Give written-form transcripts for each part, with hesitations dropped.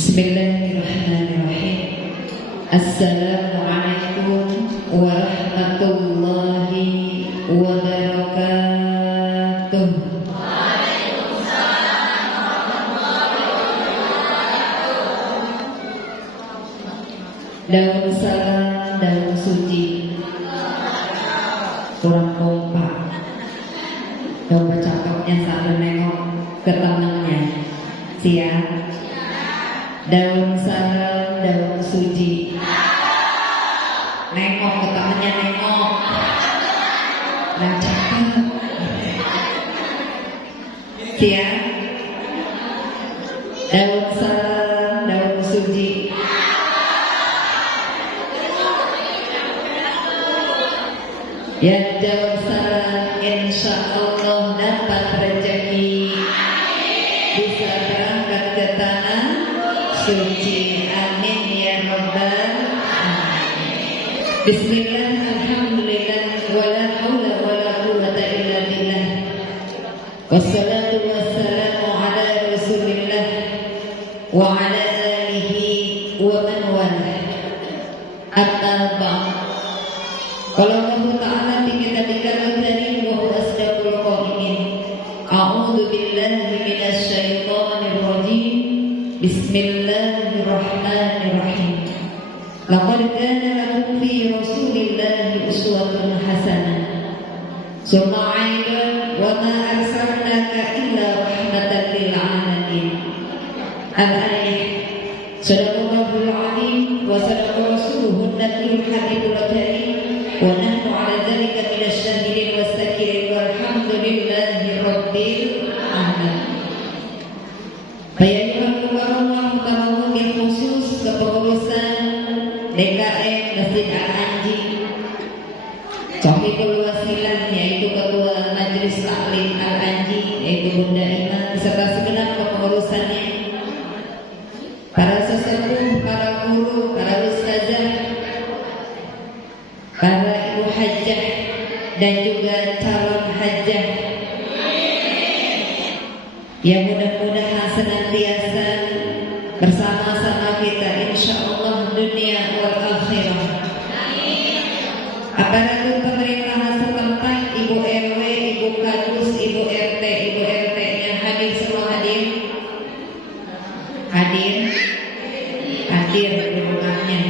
Bismillahirrahmanirrahim. Assalamualaikum warahmatullahi wabarakatuh. Daun salam, daun suci. Kurang kompak. Coba cakapnya sambil nengok ke temannya. Siap. Daun salam, daun suci. Nengok ke temannya, nengok. Nah, cakap. Siap. Daun salam, daun suci. Ya, daun salam, insya Allah dapat rezeki, bisa berangkat ke tanah suci. Amin ya rabbal alamin. Bismillah, alhamdulillah, wala haula wala quwwata illa billah. Wassalatu wassalamu ala rasulillah wa ala alihi wa man walah. Amma ba'd. Qala Allah Ta'ala fi kitabil karim wa huwa asdaqul qa'ilin. A'udzu billahi minasy syaithanir rajim. Bismillahirrahmanirrahim. Laqad kana lakum fi Rasulillahi uswatun hasanah. Summa 'aidan wa ma arsalnaka illa rahmatan lil 'alamin. Al-ayah. Sadaqallahul 'azim wa sadaqa rasuluhun nabiyul habibul karim. Wa nahnu 'ala dzalika minasy syahidin was-sakirin walhamdulillahi rabbil alamin. Baik, yang khusus kepengurusan DKM Masjid Al-Anji, Sohibul Wasilah, yaitu Ketua Majelis Taklim Al-Anji, yaitu Bunda Iman, beserta segenap kepengurusannya, para sesepuh, para guru, para ustazah, para ibu hajjah, dan juga calon hajjah, yang mudah-mudahan senantiasa bersama-sama kita insyaallah dunia wal akhirah. Aparatur pemerintahan setempat, Ibu RW, Ibu Kadus, Ibu RT, Ibu RT yang hadir semua hadir? Hadir di rumahnya.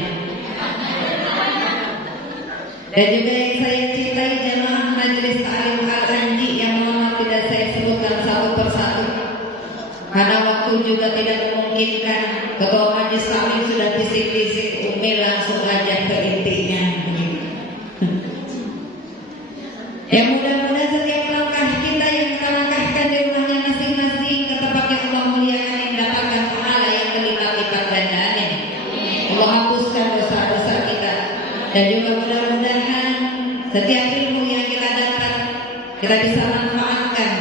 Dan juga yang saya cintai jemaah Majelis Taklim Al-Anji yang memang tidak saya sebutkan satu persatu karena waktu juga tidak memungkinkan. Ketua Majelis Taklim sudah bisik-bisik, Umi langsung aja ke intinya. Ya, mudah-mudahan setiap langkah kita yang kita langkahkan di rumahnya masing-masing ke tempat yang Allah muliakan mendapatkan pahala yang berlipat lipat gandaannya. Allah hapuskan dosa-dosa kita, dan juga mudah-mudahan setiap ilmu yang kita dapat kita bisa manfaatkan,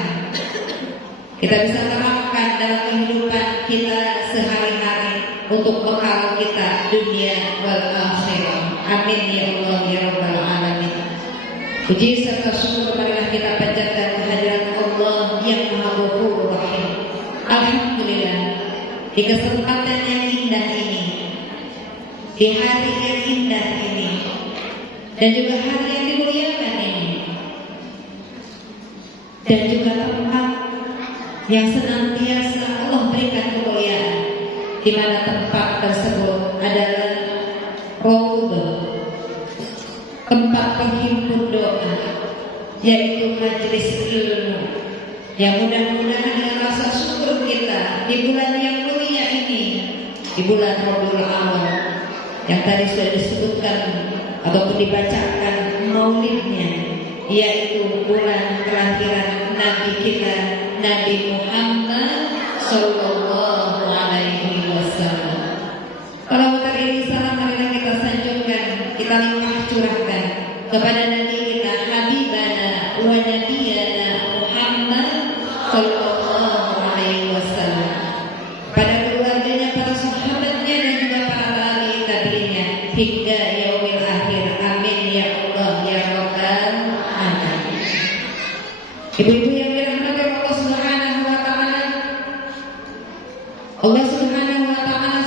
kita bisa terapkan dalam kehidupan kita sehari-hari untuk bekal kita dunia wal akhirah. Amin ya Allah ya rabbal alamin. Puji serta syukur marilah kita panjatkan kehadirat Allah yang Maha Ghafurur Rahim. Alhamdulillah, di kesempatan yang indah ini, di hari yang indah ini, dan juga hari yang dimuliakan ini, dan juga tempat yang senantiasa Allah berikan kemuliaan, di mana tempat tersebut adalah Raudhah, tempat penghimpun doa, yaitu majelis ilmu, yang mudah-mudahan dengan rasa syukur kita di bulan yang mulia ini, di bulan Rabiul Awal yang tadi sudah disebutkan ataupun dibacakan maulidnya, yaitu bulan kelahiran Nabi kita, Nabi Muhammad Sallallahu Alaihi Wasallam. Kalau ini salam marilah kita sanjungkan, kita limpah curahkan kepada Nabi kita, Habibana wa Nabiyana Muhammad Sallallahu Alaihi Wasallam, pada keluarganya, para sahabatnya, dan juga para tabi'in tabi'innya hingga yaumil akhir. Amin ya Allah ya rabbal alamin. Ibu-ibu yang dirahmati Allah Subhanahu wa taala, Allah Subhanahu wa taala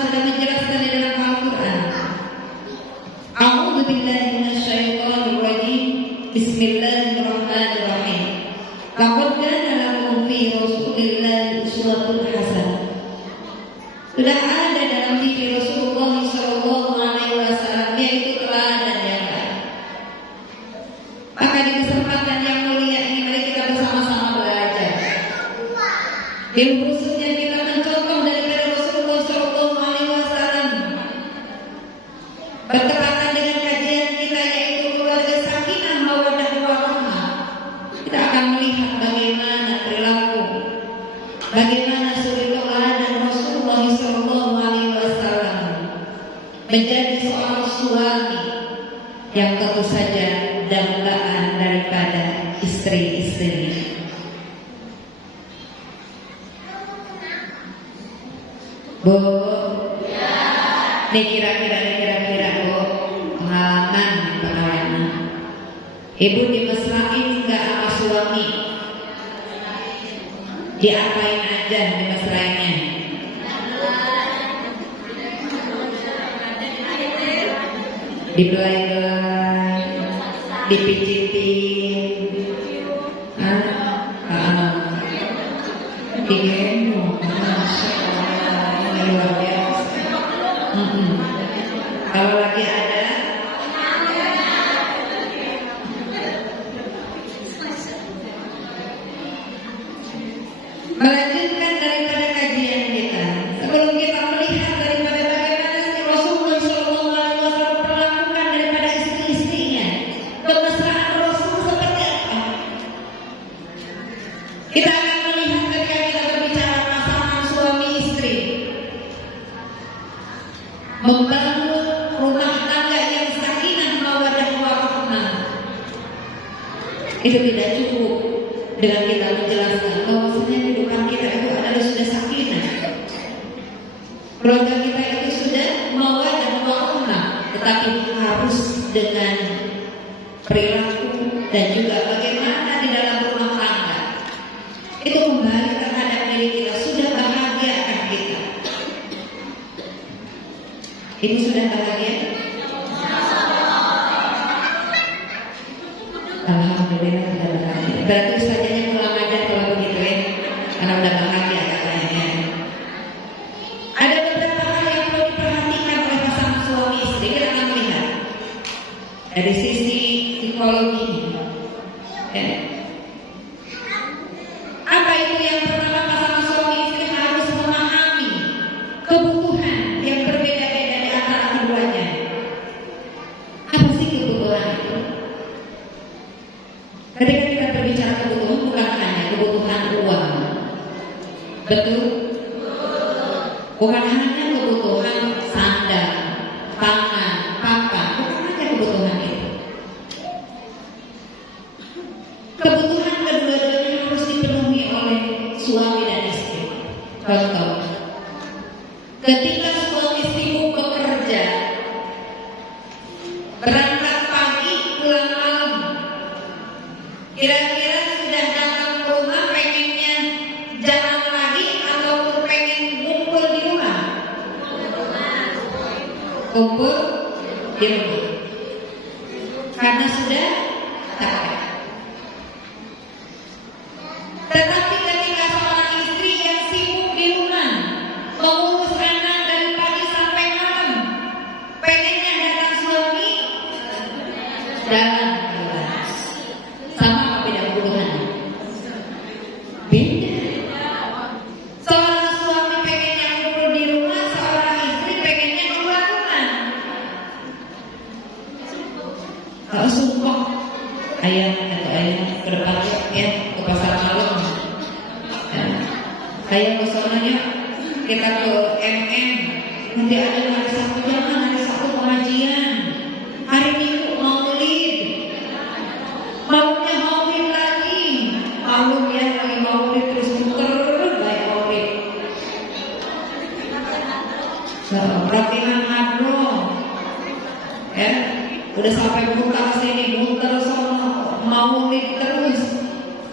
Laqad kana lakum fi Rasulillahi uswatun hasanah. Sudah ada dalam diri Rasulullah Shallallahu Alaihi Wasallam yaitu teladan yang baik. Maka di kesempatan yang mulia ini mari kita bersama-sama belajar. Khususnya kita mencontoh daripada Rasulullah Shallallahu Alaihi Wasallam. Bertepatan dengan kajian kita yaitu keluarga sakinah mawaddah warahmah. Kita akan melihat bagaimana perilaku, bagaimana suri teladan Rasulullah Shallallahu Alaihi Wasallam menjadi seorang suami yang tentu saja dambaan daripada istri-istri. Bu, nih kira-kira Bu, pengalaman. Ibu dimesrain nggak sama suami? Diapain aja dimesrainnya? Dibelai-belai, dipijitin, digendong, Masya Allah, luar biasa. Kalau lagi ada melanjutkan daripada kajian kita, sebelum kita melihat daripada bagaimana si Rasulullah Shallallahu Alaihi Wasallam perlakukan daripada istri-istrinya, kemesraan Rasul seperti apa? Kita akan melihat ketika kita berbicara pasangan suami istri, membangun rumah tangga yang sakinah mawaddah warahmah. Itu tidak cukup dengan kita menjelaskan bahwasanya kehidupan kita itu adalah sudah sakinah, keluarga kita itu sudah mawaddah warahmah, tetapi harus dengan perilaku dan juga bagaimana di dalam rumah tangga itu kembali terhadap diri kita. Sudah bahagiakah kita? Ini sudah bahagia? Alhamdulillah sudah bahagia. Berarti ustazanya pulang aja kalau begitu ya, karena udah bahagia katanya. Ada beberapa hal yang perlu diperhatikan oleh pasangan suami istri. Kita akan melihat dari sisi psikologi. Ya. Apa itu yang pertama? Pasangan suami istri harus memahami kebutuhan yang berbeda-beda di antara keduanya. Apa sih kebutuhan itu? Ketika kita berbicara kebutuhan, bukan hanya kebutuhan uang, betul? Bukan hanya kebutuhan sandang, pangan, papan, bukan hanya kebutuhan itu. Kebutuhan kedua-duanya harus dipenuhi oleh suami dan istri. Contoh, ketika suami istrimu bekerja, berangkat pagi, pulang malam, kira-kira sudah datang ke rumah pengennya jalan lagi atau pengen kumpul di rumah? Kumpul di rumah, karena sudah capek. Tetapi ketika seorang istri yang sibuk di rumah mengurus anak dari pagi sampai malam, pengennya datang suami jalan keluar. Sama apa beda kebutuhannya? Beda. Seorang suami pengennya kumpul di rumah, seorang istri pengennya keluar rumah. Kalau sumpah ayam atau ayam ke depan ya ke pasar malam, ayam ke sonanya kita ke MM, nanti ada hari Sabtu, jangan hari Sabtu pengajian, hari Minggu maulid, maulidnya maulid lagi, maulid ya lagi maulid terus muter baik maulid. Latihan hadro, ya udah sampai muter sini, muter sono, maulid terus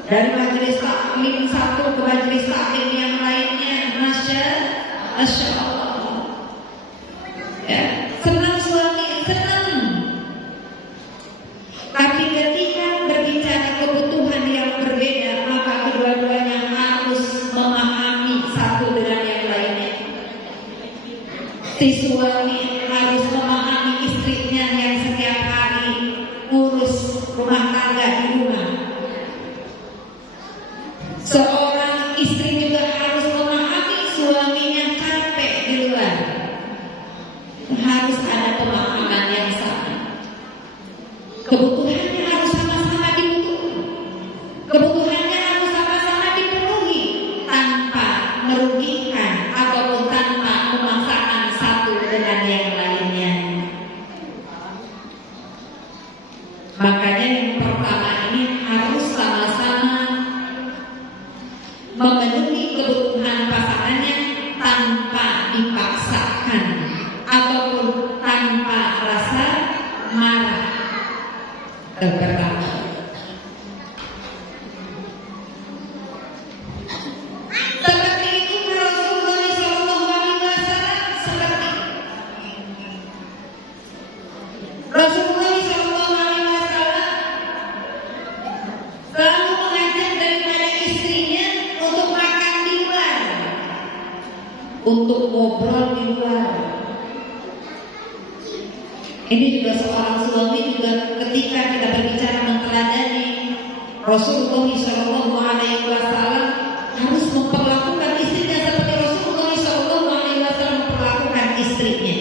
dari majelis taklim satu ke majelis taklim yang lainnya. Masya Allah, ya senang suami, senang. Tapi ketika berbicara kebutuhan yang berbeda, maka Seorang istri juga harus memahami suaminya capek di luar. Harus ada pemahaman yang sama. Kebutuhannya harus sama-sama dibutuhkan. Kebutuhannya harus sama-sama dipenuhi tanpa merugikan ataupun tanpa memaksakan satu dengan yang lainnya. Makanya yang pertama ini harus sama-sama memenuhi kebutuhan pasangannya tanpa dipaksakan ataupun tanpa rasa marah. Pertama, seperti itu Rasulullah SAW. Seperti Rasulullah SAW selalu mengajak daripada istrinya untuk makan di luar, untuk ngobrol di luar. Ini juga seorang suami juga ketika kita berbicara menteladani Rasulullah SAW harus memperlakukan istrinya seperti Rasulullah SAW memperlakukan istrinya.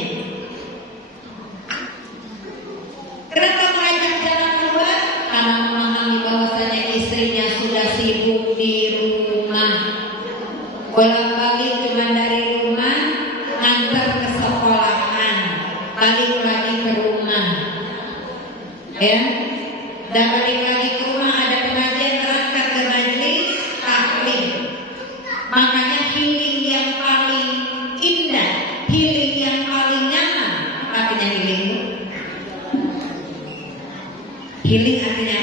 Kenapa mengajak jalan keluar? Karena memahami bahwasanya istrinya sudah sibuk di rumah, bolak-balik cuma dari rumah antar ke sekolahan, balik lagi ke rumah, ya, dan balik lagi ke rumah ada pengajian, berangkat ke majelis taklim. Makanya healing yang paling indah, healing yang paling nyaman, artinya healing. Healing artinya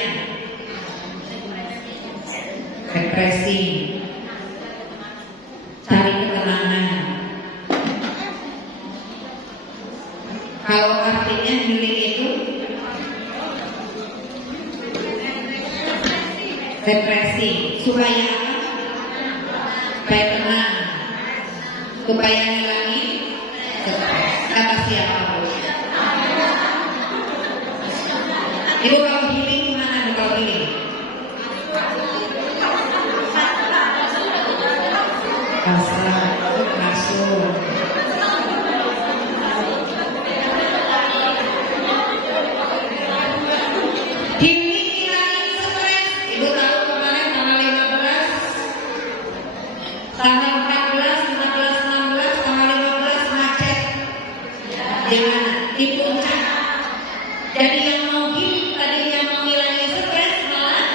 depresi, cari ketenangan. Kalau artinya healing itu depresi, supaya apa? Supaya tenang, supaya hilangi stres. Kata siapa? Ibu kalau healing gimana? Kalau healing kasur. Healing hilangin stres. Ibu tahu kemarin tanggal 15, tanggal 14, 15, 16, tanggal 15 macet. Di mana? Di puncak. Jadi yang mau healing tadi, yang mau hilangin stres malah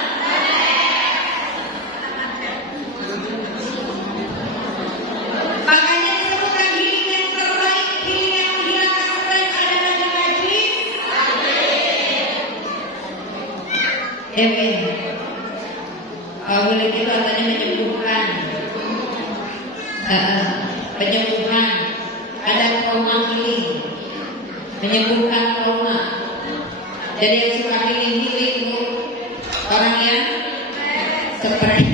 makanya disebutkan healing yang terbaik, healing yang menghilangkan stres adalah di majelis. Amin. Healing itu artinya menyembuhkan, penyembuhan. Ada trauma healing, menyembuhkan trauma. Jadi yang suka healing itu orang yang stres.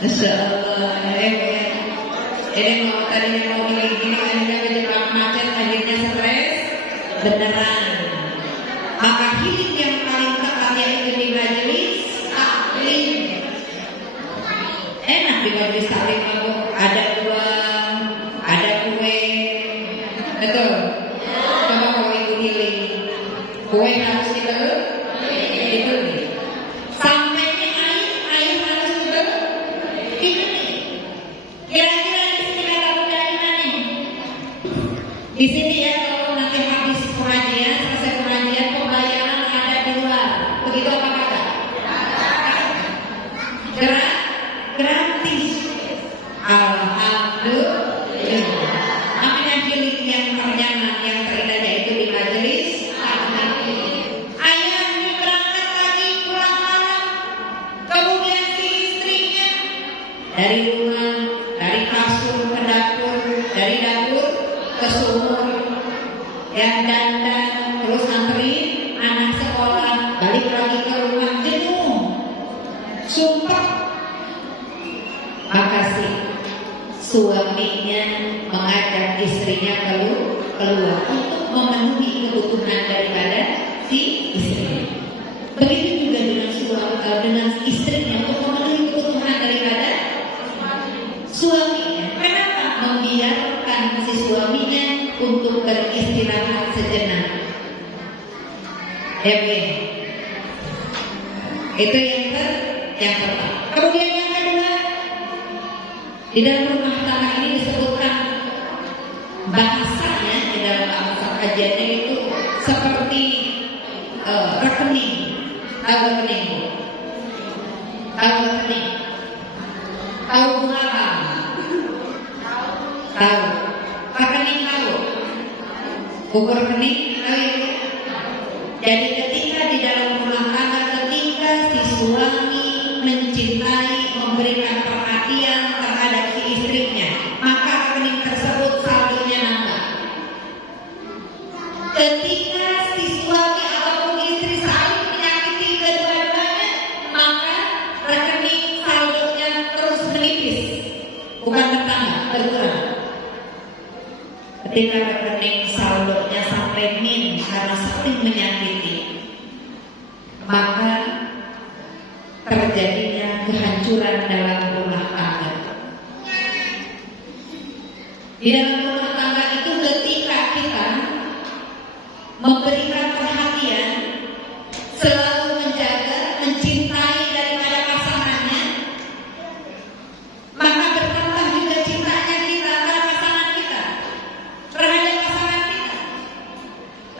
Masya Allah, ini mau tadinya mau healing akhirnya kejebak macet, akhirnya stres beneran. Maka healing yang paling tepat yaitu di majelis taklim. Enak di majelis taklim, ada uang, ada kue, betul. Coba kalau ibu healing, kue harus dibeli. Sampainya air harus dibeli. Kira-kira di sini kalau dari mana? Di sini ya, kalau nanti habis pengajian, selesai pengajian, pembayaran ada di luar. Begitu apa kata? Gratis. Alhamdulillah. Namanya healing yang ternyaman, yang terindah yaitu di majelis taklim. Ayah ini berangkat lagi pulang malam, kemudian si istrinya dari rumah, dari kasur ke dapur, dari dapur ke sumur, yang dandan, terus nganterin anak sekolah, balik lagi ke rumah, jenuh, sumpah. Makasih suaminya mengajak istrinya keluar untuk memenuhi kebutuhan daripada si sejenak. Ya, itu yang pertama. Kemudian yang kedua, di dalam rumah tangga ini disebutkan bahasanya di dalam bahasa kajiannya itu seperti rekening. Tahu rekening? Tahu bunga bank? Tahu. Rekening tahu? Buku rekening tahu itu? Jadi ketika di dalam rumah tangga, ketika si suami mencintai, memberikan perhatian terhadap si istrinya, maka rekening tersebut saldonya nambah. Ketika si suami ataupun istri saling menyakiti kedua-duanya, maka rekening saldonya terus menipis, bukan bertambah, berkurang. Ketika rekening saldonya sampai min karena saling menyakiti, maka terjadinya kehancuran dalam rumah tangga. Di dalam rumah tangga itu ketika kita memberikan perhatian, selalu menjaga, mencintai daripada pasangannya, maka bertambah juga cintanya kita terhadap pasangan kita.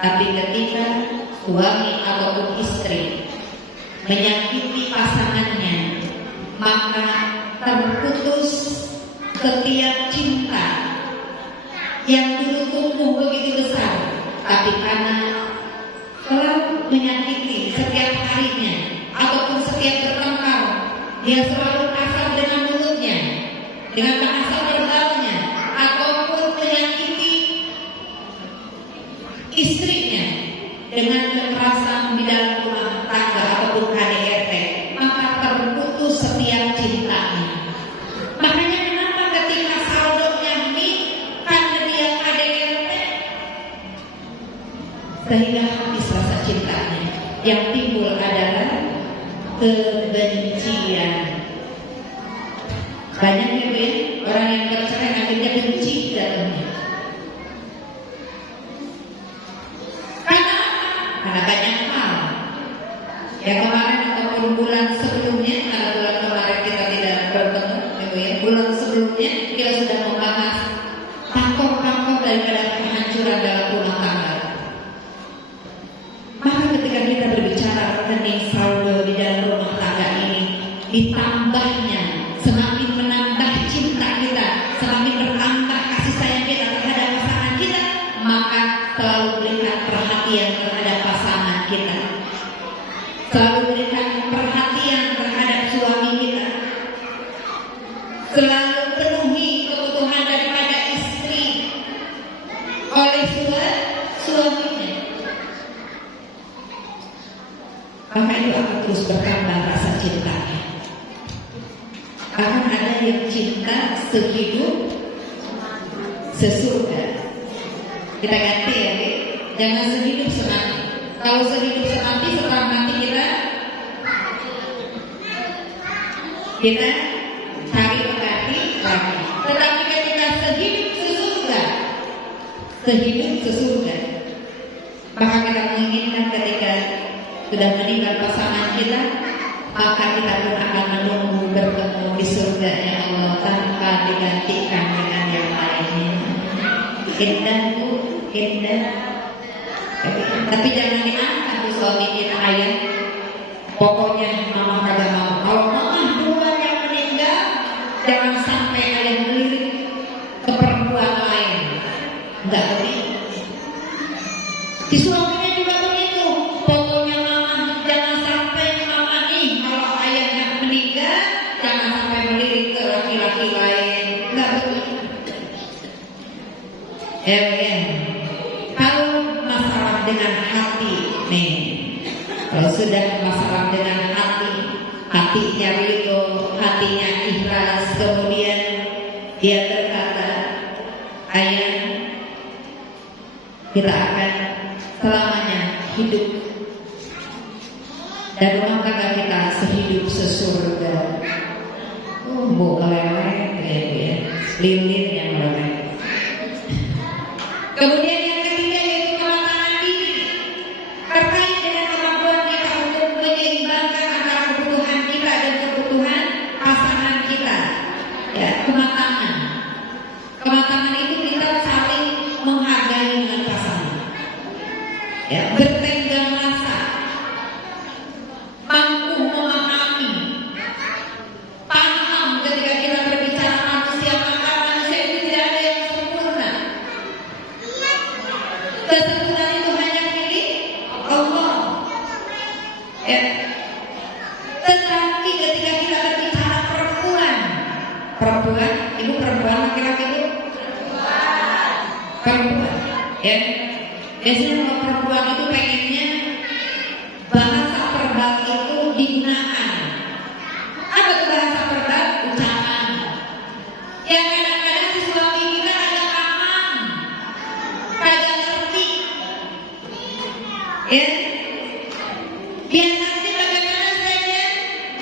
Tapi ketika suami ataupun istri menyakiti pasangannya, maka terputus setiap cinta yang dulu tumbuh begitu besar, tapi karena selalu menyakiti setiap harinya ataupun setiap bertengkar, dia selalu kasar dengan mulutnya, dengan bahasa verbalnya, ataupun menyakiti istrinya dengan kekerasan di dalam rumah tangga ataupun KDRT, maka terputus setiap cintanya. Makanya kenapa ketika saldonya ini karena dia KDRT, sehingga habis rasa cintanya. Yang timbul adalah kebencian. Banyak ya orang yang bercerai akhirnya benci jatuhnya. Karena banyak hal. Ya kemarin ataupun bulan sebelumnya, karena bulan kemarin kita tidak bertemu, ya, bulan sebelumnya kita sudah membahas faktor-faktor daripada kehancuran dalam rumah tangga. Maka ketika kita berbicara rekening saldo di dalam rumah tangga ini, ditambahnya semakin menambah cinta kita, semakin bertambah kasih sayang kita terhadap pasangan kita, maka selalu berikan perhatian terhadap pasangan kita, selalu berikan perhatian terhadap suami kita, selalu penuhi kebutuhan daripada istri oleh suaminya. Maka itu akan terus bertambah rasa cintanya. Akan ada yang cinta sehidup sesurga. Kita ganti ya, jangan sehidup semati. Kalau sehidup semati, setelah mati kita cari pengganti lagi. Tetapi ketika sehidup sesurga, maka kita menginginkan ketika sudah meninggal pasangan kita, maka kita pun akan menunggu bertemu di surganya Allah tanpa digantikan dengan yang lainnya. Indah Bu, indah. Tapi jangan diangkat tuh suami kita ayah. Pokoknya mama kagak mau. Kalau mama duluan yang meninggal, jangan sampai ayah melirik ke perempuan lain. Enggak begitu. Di suaminya juga begitu. Pokoknya mama jangan sampai mama nih kalau ayahnya meninggal, jangan sampai melirik ke laki-laki lain. Enggak begitu. Ya. Kalau masalah dengan hati nih, kalau sudah masalah dengan hatinya ridho, hatinya ikhlas, kemudian dia berkata, ayah, kita akan selamanya hidup dan rumah tangga kita sehidup sesurga. Bu meleleh ya, lilin yang meleleh. Kemudian yang ketiga yaitu mengatakan Ya. Tetapi ketika kita berbicara perempuan, ibu perempuan, laki-laki itu perempuan, ya. Biasanya kalau perempuan itu pengennya bahasa verbal itu digunakan. Apa tuh bahasa verbal? Ucapan. Yang kadang-kadang si suami kita agak paham, kagak ngerti, ya. Biar nanti bagaimana saja,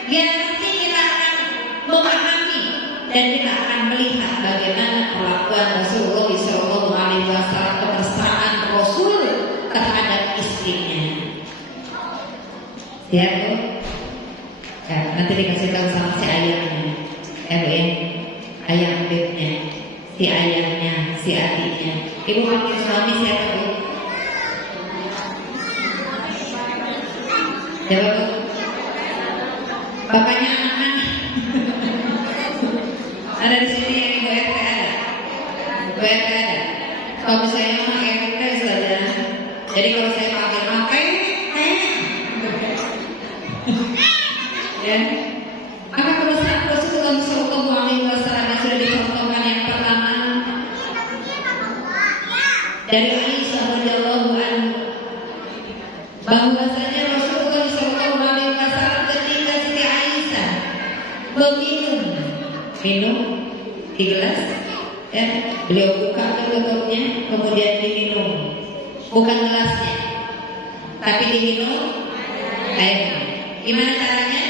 biar nanti kita akan memahami dan kita akan melihat bagaimana perlakuan Rasulullah SAW, kebersamaan Rasul terhadap istrinya. Ya Bu, ya, nanti dikasih tahu sama si ayahnya, ya Bu ya, ayah bebnya, si ayahnya, si adiknya. Ibu panggil suami siapa Bu? Jawab Bu. Bapaknya anak-anak. Ada di sini yang Ibu RT ada. Ibu RT ada. Kalau saya mah RT saja. Jadi kalau saya panggil makai, ya. Maka kebesaran Rasulullah SAW sudah dicontohkan yang pertama dari Aisyah radhiyallahu anha, bahwasanya Rasulullah SAW ketika Siti Aisyah minum di gelas, ya, beliau buka tutupnya, kemudian diminum, bukan gelasnya, tapi diminum airnya. Gimana caranya?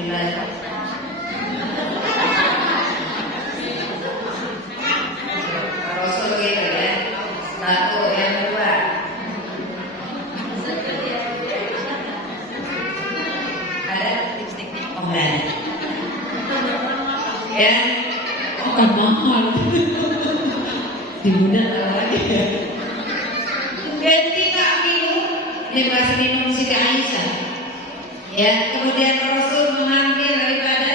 Gimana? Rasul gitu ya. Satu, yang kedua. Ada lipstiknya? Oh enggak ada. Ya, oh kan mahal. Digunakan lagi. Ketika minum, dia bahasa minum Siti Aisyah. Ya, kemudian Rasul mengambil daripada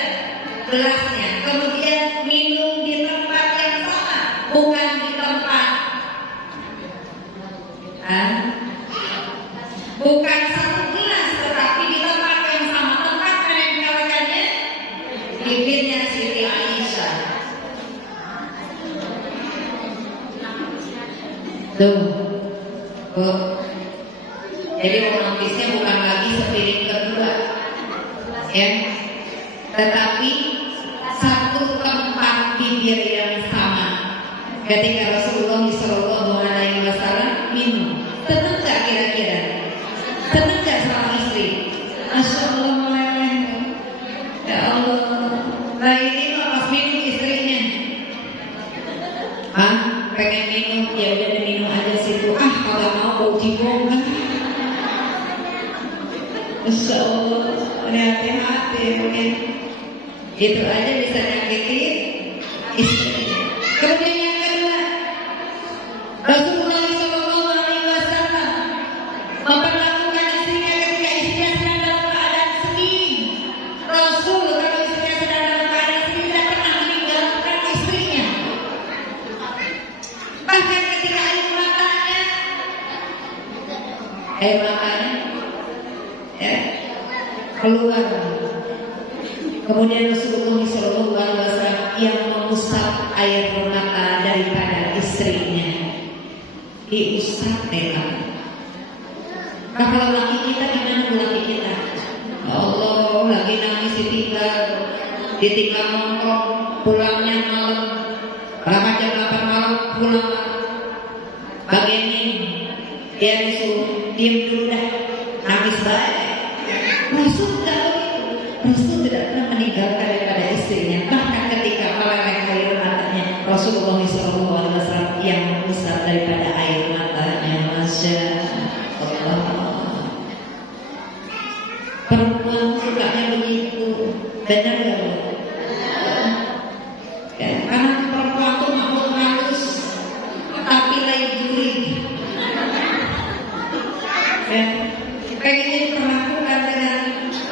gelasnya, kemudian minum di tempat yang sama, bukan di tempat, bukan satu gelas, tetapi di tempat yang sama. Tempat menempelkannya bibirnya Siti Aisyah. Tuh, jadi romantisnya bukan lagi sepiring kedua, ya, tetapi satu tempat bibir yang sama. Ketika Rasulullah SAW minum, tenang nggak kira-kira? Tenang nggak sama istri? Masya Allah, meleleh. Ya Allah. Nah ini pas minum istrinya, pengen minum, ya udah minum aja situ. Kalau mau bau jibong kan. Masya Allah, hati-hati mungkin itu aja bisa nyakiti istri. Kemudian yang kedua, Rasulullah SAW memperlakukan istrinya ketika istrinya sedang dalam keadaan sedih. Rasul kalau istrinya sedang dalam keadaan sedih tidak pernah meninggalkan istrinya. Bahkan ketika air matanya ya, keluar, kemudian Rasulullah SAW yang mengusap air mata daripada istrinya, diusap ya. Nah kalau laki kita gimana laki kita? Allah lagi nangis ditinggal nongkrong, pulangnya malam, berapa jam 8 malam pulang, bagian ini dia disuruh diam dulu dah, nangis baik. Rasul tidak pernah meninggalkan daripada istrinya. Bahkan ketika meleleh air matanya, Rasulullah SAW yang mengusap daripada air matanya. Masya Allah. Perempuan sukanya begitu, benar gak? Ya, karena perempuan itu makhluk halus, tapi lain juri. Ya, pengennya diperlakukan dengan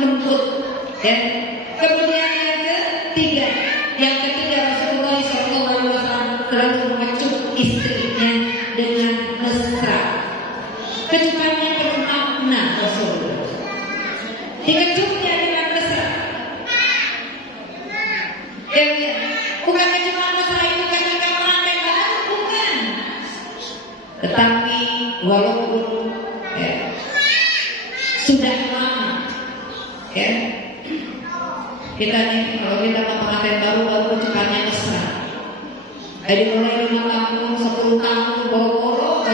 lembut. Ya. Kemudian yang ketiga Rasulullah SAW selalu mengecup istrinya dengan mesra. Kecupannya penuh makna Rasulullah. Dikejutnya dengan mesra. Ya, bukan cuma mesra itu ketika pengantin baru, bukan. Tetapi walaupun sudah lama, kita nih kalau kita mau pengantin baru cepatnya mesra. Dari mulai 5 tahun, 10 tahun, boro-boro,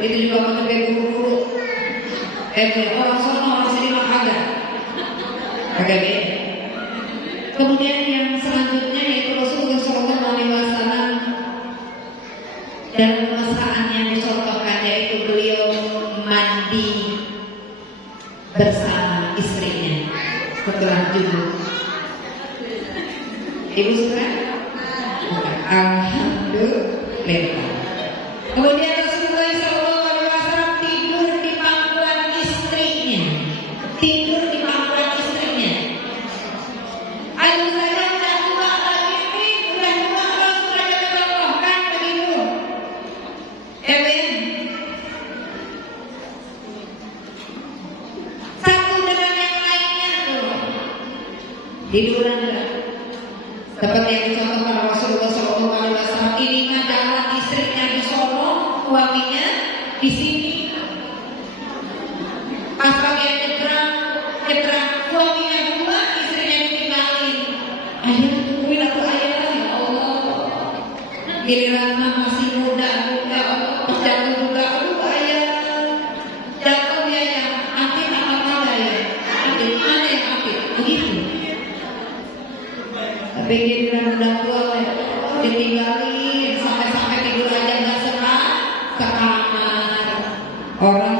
itu juga mau buru-buru. Orang sono orang sini mah agak beda. Kemudian yang selanjutnya yaitu Rasulullah SAW dan kemesraan yang dicontohkan yaitu beliau mandi bersama istrinya setelah junub. Ibu suka? Alhamdulillah. Kemudian Rasulullah SAW tidur di pangkuan istrinya. Tidur di pangkuan istrinya. Aduh saya udah tua lagi nih, udah tua kalau sudah dicontohkan begitu. Satu dengan yang lainnya tuh tiduran seperti yang dicontohkan Rasulullah SAW. Ini adalah istrinya di sono, suaminya di sini. Pas bagian nyebrang, suaminya dua, istrinya ditinggalin. Ayah tungguin aku ayah, ya Allah. Giliran mah masih muda, jatuh juga, aduh ayah. Jatuh ya yang aktif apa ya? Aktif mana yang aktif? Begitu. Tapi giliran udah tua, ditinggalin sampai tidur aja nggak sehat ke kamar orang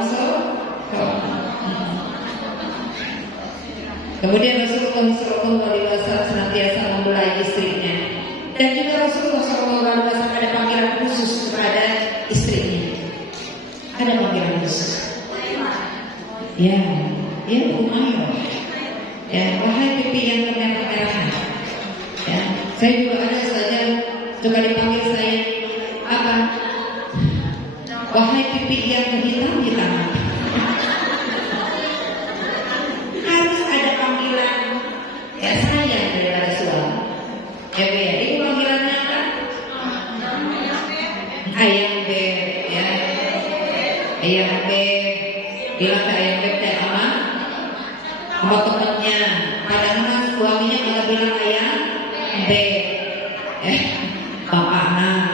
Kemudian Rasulullah SAW senantiasa membelai istrinya, dan juga Rasulullah SAW ada panggilan khusus kepada istrinya. Ada panggilan khusus. Ya Umayyah. Ya, wahai pipi yang kemerah-merahan. Ya, saya juga ada saja juga dipanggil saya apa? Wahai pipi yang kehitam-hitaman. Harus ada panggilan saya daripada suami. Ya, itu panggilannya apa? Ayang beb, ya. Ayang beb, bilang ke ayang beb teh apa? Sama temennya. Kadang-kadang suaminya malah bilang ayang beb. Bapakna,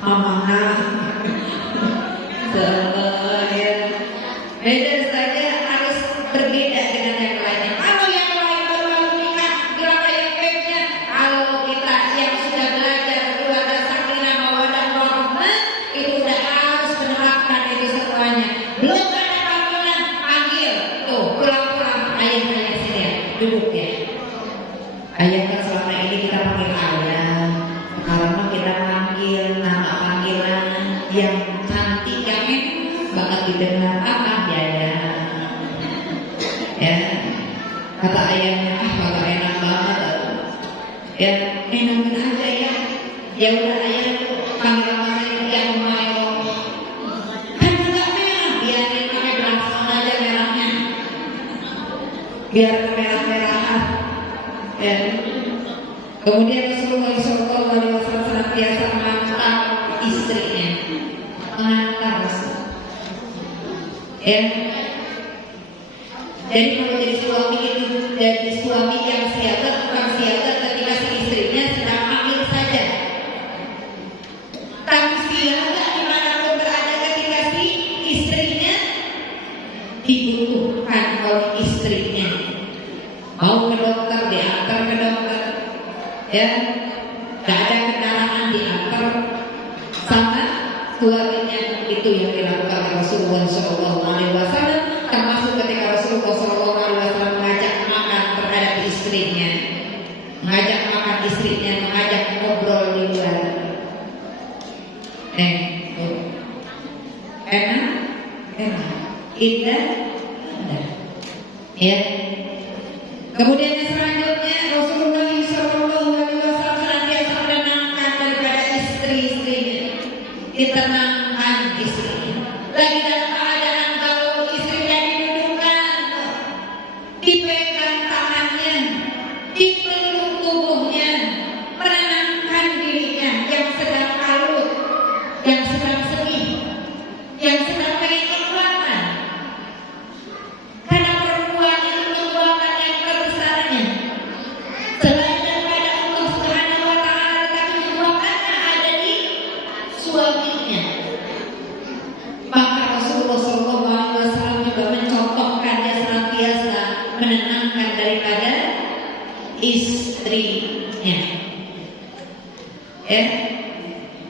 mamana, beda saja, harus berbeda dengan yang lainnya. Kalau yang lain baru nikah, bilang ayam bebnya. Kalau kita yang sudah belajar keluarga sakinah mawaddah warahmah, itu udah harus menerapkan itu semuanya. Belum ada panggilan, panggil tuh pulang-pulang ayah sini ya, duduk ya. Ayah kan selama ini kita panggil ayah. Kalau kita panggil nama panggilan yang cantik, yang banget didengar apa Yaya. Ya, kata ayahnya kagak enak banget. Ya, enakin aja ya. Ya udah ayah panggil namanya yang mau. Kan enggak merah, biarin pakai belasan aja merahnya. Biar merah-merahan. Ya. Kemudian Rasulullah SAW senantiasa mengantar istrinya, mengantar ya. Jadi kalau jadi suami itu jadi suami yang siaga, bukan siaga ketika si istrinya sedang hamil saja. Tapi siaga dimanapun berada ketika si istrinya dibutuhkan oleh istrinya. Mau ke dokter, diantar ke dokter. Ya, gak ada kendaraan diantar sama suaminya. Itu yang dilakukan Rasulullah SAW, termasuk ketika Rasulullah SAW mengajak makan terhadap istrinya, mengajak makan istrinya, mengajak ngobrol di luar. Enak, indah, ya. Kemudian yang selanjutnya Rasulullah SAW senantiasa menenangkan daripada istri-istrinya, ditenangkan istrinya. Lagi dalam keadaan kalau istrinya didudukkan, istrinya. Ya,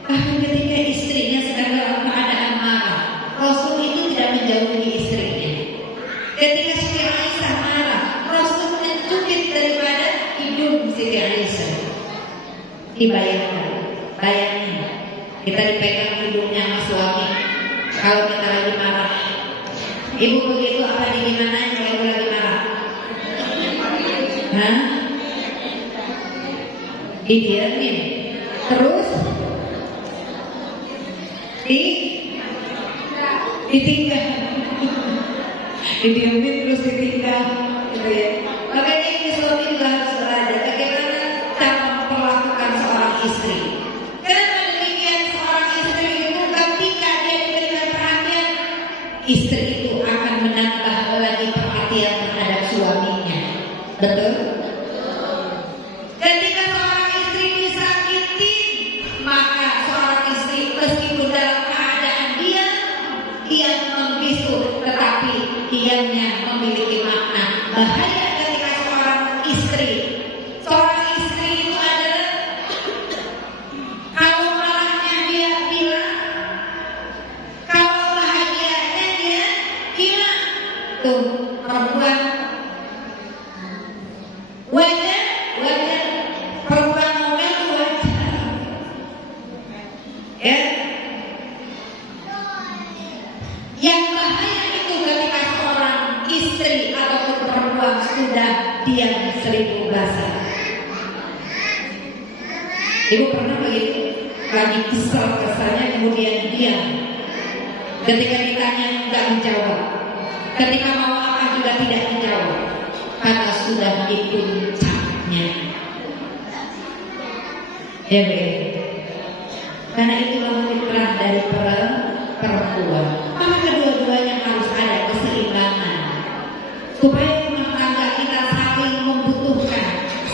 bahkan ketika istrinya sedang dalam keadaan marah, Rasul itu tidak menjauhi istrinya. Ketika Siti Aisyah marah, Rasul mencubit daripada hidung Siti Aisyah. Dibayangkan, bayangin, kita dipegang hidungnya sama suami kalau kita lagi marah. Ibu begitu apa di gimana kalau ibu lagi marah? Hah? Didiamin. Terus ditinggal. Didiamin terus ditinggal, gitu ya. Makanya ini suami juga harus belajar bagaimana cara memperlakukan seorang istri. Kenapa demikian? Seorang istri itu ketika dia diberikan perhatian, istri itu akan menambah lagi perhatian terhadap suaminya. Betul? Ketika seorang istri disakiti, maka seorang istri meskipun dalam keadaan dia membisu, tetapi diamnya memiliki makna. Bahaya ketika seorang istri itu adalah kalau marahnya dia bilang, kalau bahagianya dia hilang. Tuh perempuan wajar perempuan ngomel tuh wajar, ya. Yang bahaya itu ketika seorang istri ataupun perempuan sudah diam 1000 bahasa. Ibu pernah begitu, lagi kesal-kesalnya kemudian diam. Ketika ditanya nggak menjawab, ketika mau apa juga tidak menjawab, karena sudah di puncaknya. Ya begitu. Karena itulah fitrah dari perempuan. Maka kedua-duanya harus ada keseimbangan supaya rumah tangga kita saling membutuhkan,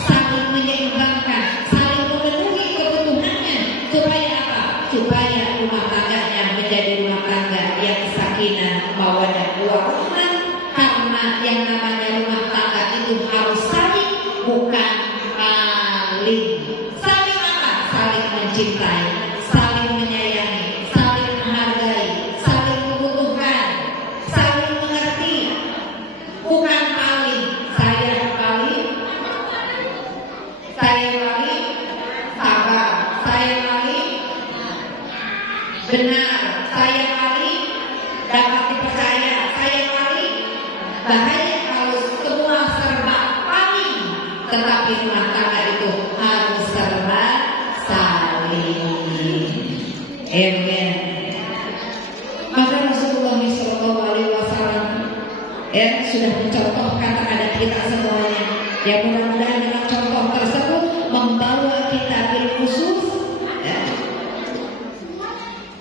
saling menyeimbangkan, saling memenuhi kebutuhannya. Supaya apa? Supaya rumah tangganya menjadi rumah tangga yang sakinah, mawaddah, warahmah. Karena yang namanya rumah tangga itu harus saling, bukan paling. Saling apa? Saling mencintai, saling menyayangi, saling menghargai, saling membutuhkan, saling mengerti. Bukan paling, saya paling sabar, saya paling benar, saya paling dapat dipercaya, saya paling. Bahaya kalau semua serba paling, tetapi rumah tangga itu harus serba saling. Amen. Maka Rasulullah SAW sudah mencontohkan terhadap kita semuanya. Ya, mudah-mudahan dengan contoh tersebut membawa kita khusus,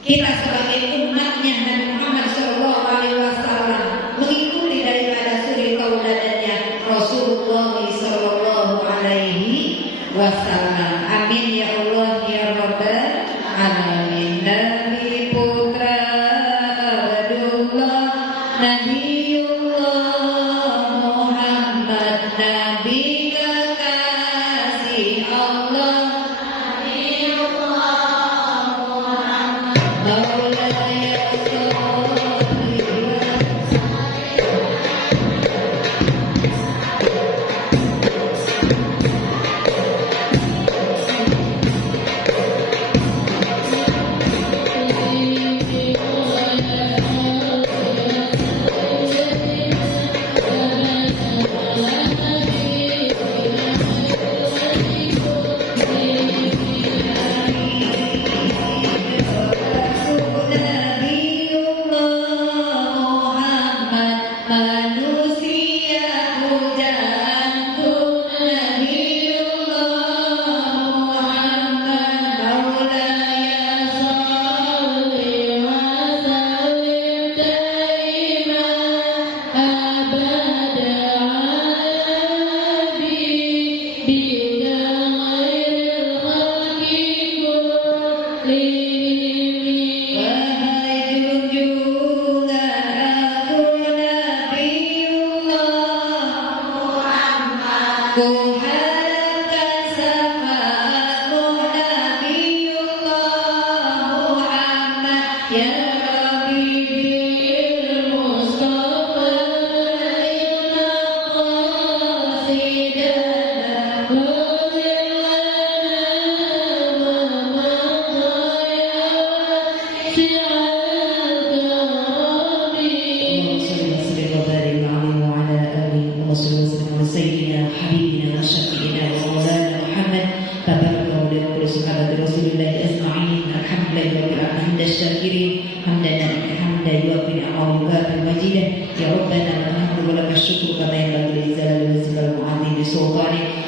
kita sebagai umatnya Nabi Muhammad SAW mengikuti daripada suri tauladannya Rasulullah SAW. Amin ya Allah ya Rabbal alamin. Nabi putra Abdullah, Nabiullah Muhammad, Nabi kekasih Allah, Nabiullah Muhammad, Maulaya Tuhan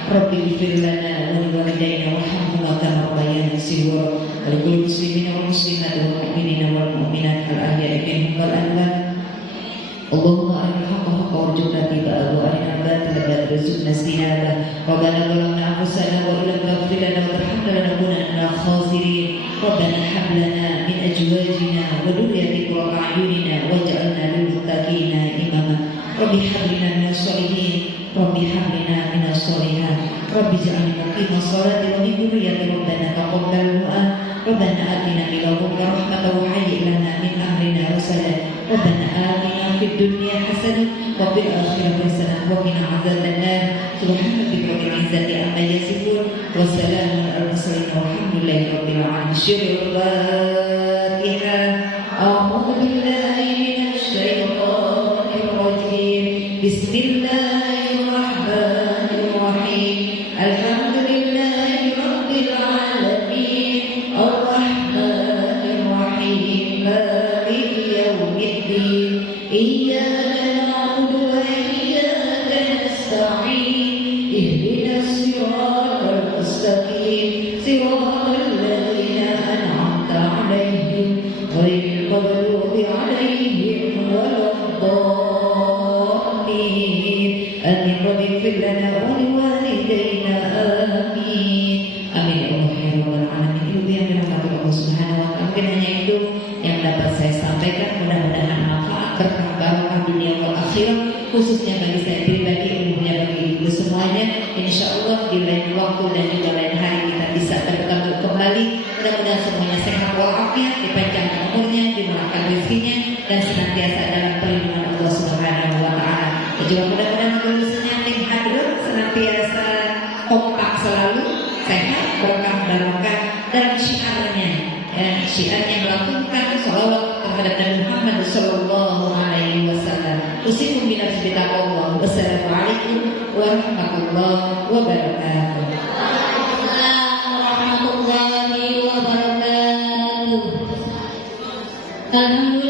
Rabbi ighfir lana wa liwalidayna warhamhuma kama rabbayana shighara wa lil muslimina wal muslimat wal mu'minina wal mu'minat al ahya'i minhum wal amwat. Allahumma arina haqqa haqqa warzuqna ittiba'ahu wa arina al-batila batila warzuqna ijtinabah. Rabbana zalamna anfusana wa illam taghfir lana wa tarhamna lanakunanna minal khasirin. Rabbana hab lana min azwajina wa dhurriyyatina qurrata a'yunina waj'alna lil muttaqina imama. Rabbi hab lana minas sholihin. Rabbi hab lana minas sholihat. Rabbi ij'alni muqimas sholati wa min dhurriyyati Rabbana taqabbal du'a. Rabbana atina min ladunka rahmatan wa hayyi' lana min amrina rashada. Rabbana atina fid dunya hasanah wa fil akhirati hasanah wa qina adzabannar. Subhana rabbika rabbil izzati amma yasifun wa salamun alal mursalin walhamdulillahi rabbil alamin. Al-Fatihah. A'udzu billahi minasy syaithanir rajim. Bismillahirrahmanirrahim. Alhamdulillahi rabbil alamin. Ar-Rahmanir Rahim. Maliki yaumiddin. Iyyaka na'budu wa iyyaka nasta'in. Ihdinas siratal mustaqim. Siratal ladzina an'amta 'alaihim ghairil maghdubi 'alaihim waladdallin. Amin. Rabbi ighfir lana wa liwalidayna. Amin. Amin ya Allah ya rabbal alamin. Itu yang dirahmati Allah Subhanahu wa taala. Mungkin hanya itu yang dapat saya sampaikan. Mudah-mudahan manfaat, berkah, barokah dunia wal akhirah, khususnya bagi saya pribadi, umumnya bagi ibu semuanya. Insya Allah di lain waktu dan juga lain hari kita bisa bertemu kembali. Mudah-mudahan semuanya sehat walafiat, dipanjangkan umurnya, dimurahkan rezekinya, dan senantiasa dalam perlindungan Allah Subhanahu wa taala. Dan juga mudah-mudahan majelisnya tim hadirin senantiasa kompak selalu, sehat, berkah, barokah dalam syiarnya. Syiarnya melakukan salawat terhadap Nabi Muhammad sallallahu alaihi wasallam. Usikum bi nafsi taqwa. Wassalamualaikum warahmatullahi wabarakatuh. Warahmatullahi wabarakatuh. Alhamdulillah.